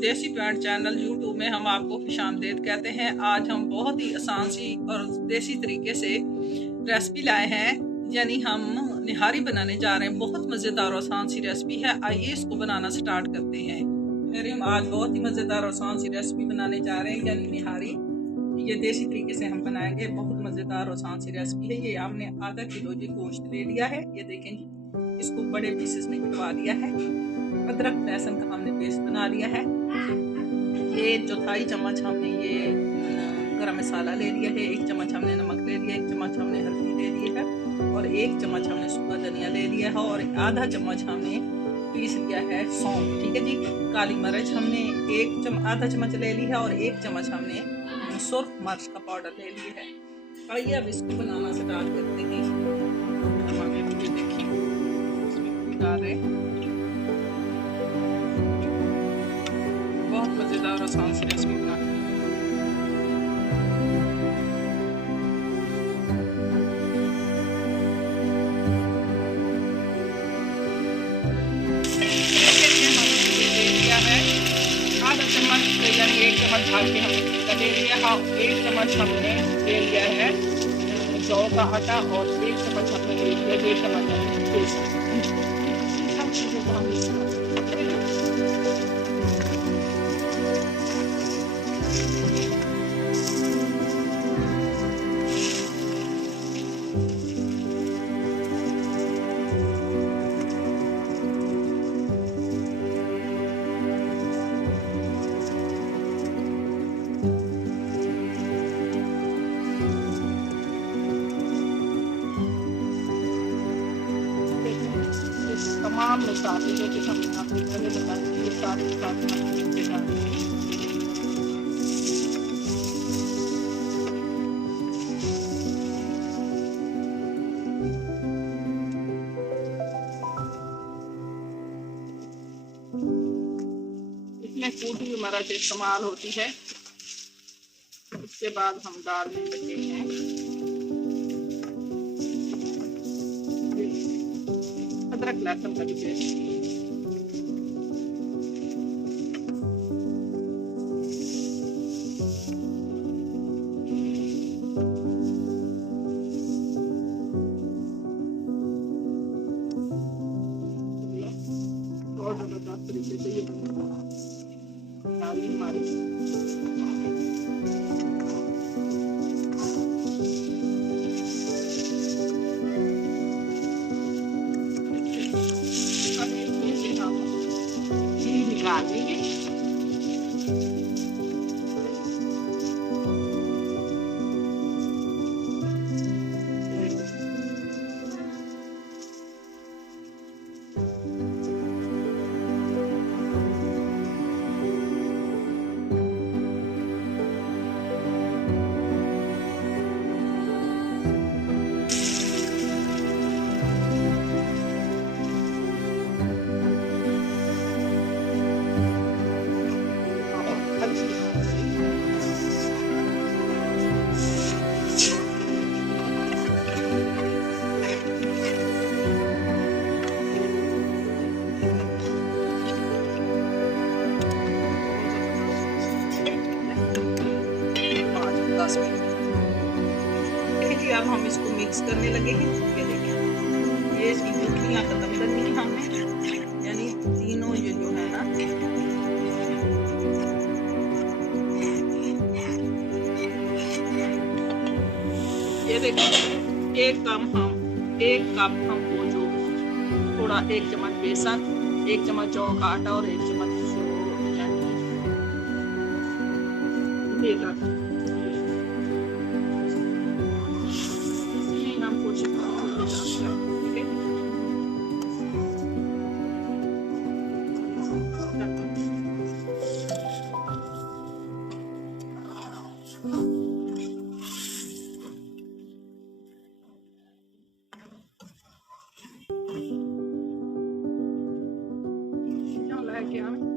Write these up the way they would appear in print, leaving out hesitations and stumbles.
देसी pant channel YouTube में हम आपको खुशामदीद कहते हैं। आज हम बहुत ही आसान सी और देसी तरीके से रेसिपी लाए हैं, यानी हम निहारी बनाने जा रहे हैं। बहुत मज़ेदार और आसान सी रेसिपी है। आइए इसको बनाना स्टार्ट करते हैं। मेरे हम आज बहुत ही मज़ेदार और आसान सी रेसिपी बनाने जा रहे हैं, यानी निहारी। ये देसी तरीके से हम बनाएंगे। बहुत मज़ेदार और आसान सी रेसिपी है। ये हमने आधा किलो जी गोश्त ले लिया है। ये देखें जी, इसको बड़े पीसेस में कटवा दिया है। अदरक लहसुन का हमने पेस्ट बना लिया है। ये चौथाई चम्मच हमने ये गरम मसाला ले लिया है। 1 चम्मच हमने नमक ले लिया, 1 चम्मच हमने हल्दी ले ली है और 1 चम्मच हमने सूखा धनिया ले लिया है और आधा चम्मच हमने पीस लिया है सौंफ। ठीक है जी। काली मिर्च हमने आधा चम्मच ले ली है और 1 चम्मच हमने सुर्ख मिर्च का पाउडर ले लिया है। आइए अब इसको बनाना स्टार्ट करते हैं। देखिए इसमें डाल रहे हैं। बहुत मज़ेदार और आसान सी रेसिपी बनाते हैं। आधा चम्मच यानी 1 चम्मच डाल के हमने ले लिया है। 1 चम्मच हमने ले लिया है जौ का आटा और 1 चम्मच हमने ले लिया 1.5 चम्मच पेस्ट। सब चीज़ों को हम तमाम मसाले जो कि हम आपने पहले बताए ये सारे मसाले हम इसके डाल देंगे। इसमें कूटी हुई मिर्च इस्तेमाल होती है। उसके बाद हम डालने लगे हैं अदरक लहसुन का पेस्ट। बहुत ज़बरदस्त तरीके से ये हमारी निकाल देंगे। देखिए अब हम इसको मिक्स करने लगे हैं। ये देखिए ये इसकी गुठलियाँ खत्म करनी है हमने, यानी तीनों ये जो है ना ये देखिए एक कप हम वो जो थोड़ा 1 चम्मच बेसन, 1 चम्मच जौ का आटा और 1 चम्मच बेला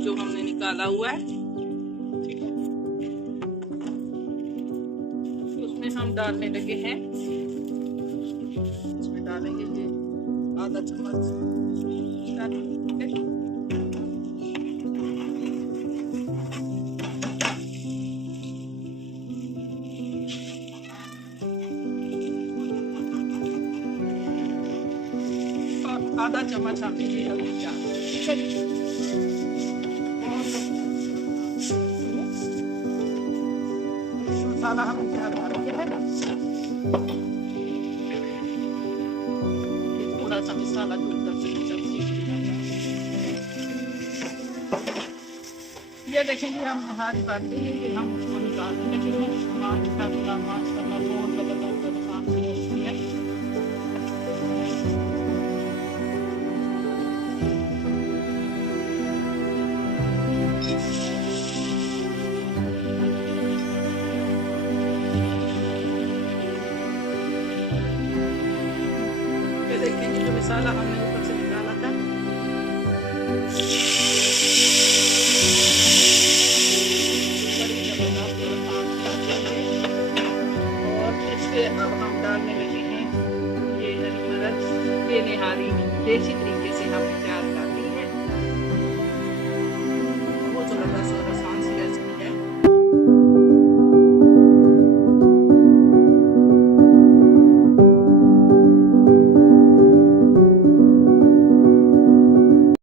जो हमने निकाला हुआ है। ठीक है, उसमें हम डालने लगे हैं। इसमें डालेंगे ये आधा चम्मच आधा चम्मच हम ये हल्दी डाल, मसाला हम क्या डाल रहे हैं, थोड़ा सा मसाला टूटकर ये देखेंगे हम नहारी बात है, हम उसको निकाल देंगे, माशाल्लाह माशाल्लाह बहुत जबरदस्त काम होती है। ये देखेंगे जो मसाला हमने ऊपर से निकाला था, अब हम डालने लगे हैं ये हरी मिर्च, ये निहारी देसी तरीके